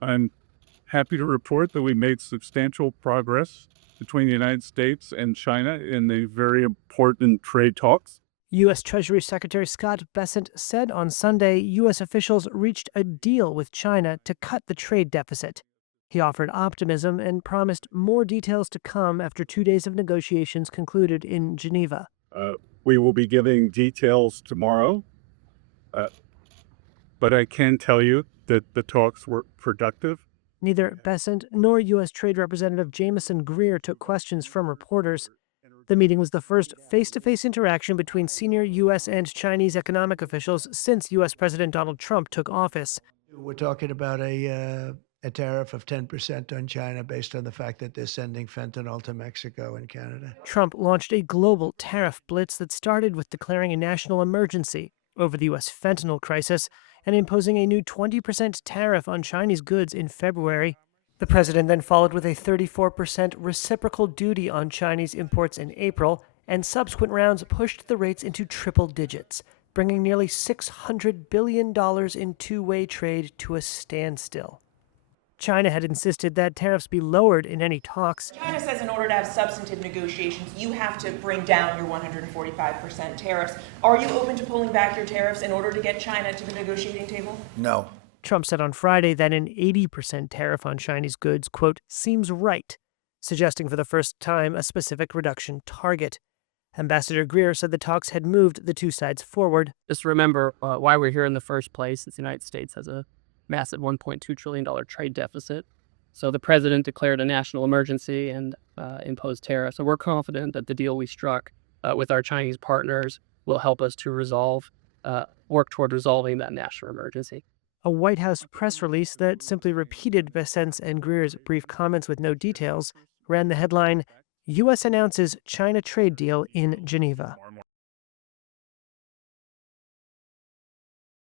I'm happy to report that we made substantial progress between the United States and China in the very important trade talks. U.S. Treasury Secretary Scott Bessent said on Sunday U.S. officials reached a deal with China to cut the trade deficit. He offered optimism and promised more details to come after 2 days of negotiations concluded in Geneva. Uh, we will be giving details tomorrow, uh, but I can tell you that the talks were productive. Neither Bessent nor U.S. Trade Representative Jamieson Greer took questions from reporters. The meeting was the first face to face interaction between senior U.S. and Chinese economic officials since U.S. President Donald Trump took office. We're talking about a tariff of 10% on China based on the fact that they're sending fentanyl to Mexico and Canada. Trump launched a global tariff blitz that started with declaring a national emergency over the U.S. fentanyl crisis and imposing a new 20% tariff on Chinese goods in February. The president then followed with a 34% reciprocal duty on Chinese imports in April, and subsequent rounds pushed the rates into triple digits, bringing nearly $600 billion in two-way trade to a standstill. China had insisted that tariffs be lowered in any talks. China says in order to have substantive negotiations, you have to bring down your 145% tariffs. Are you open to pulling back your tariffs in order to get China to the negotiating table? No. Trump said on Friday that an 80% tariff on Chinese goods, quote, seems right, suggesting for the first time a specific reduction target. Ambassador Greer said the talks had moved the two sides forward. Just remember why we're here in the first place. Since the United States has a massive $1.2 trillion trade deficit. So the president declared a national emergency and imposed tariffs. So we're confident that the deal we struck with our Chinese partners will help us to work toward resolving that national emergency. A White House press release that simply repeated Bessent's and Greer's brief comments with no details ran the headline, U.S. announces China trade deal in Geneva.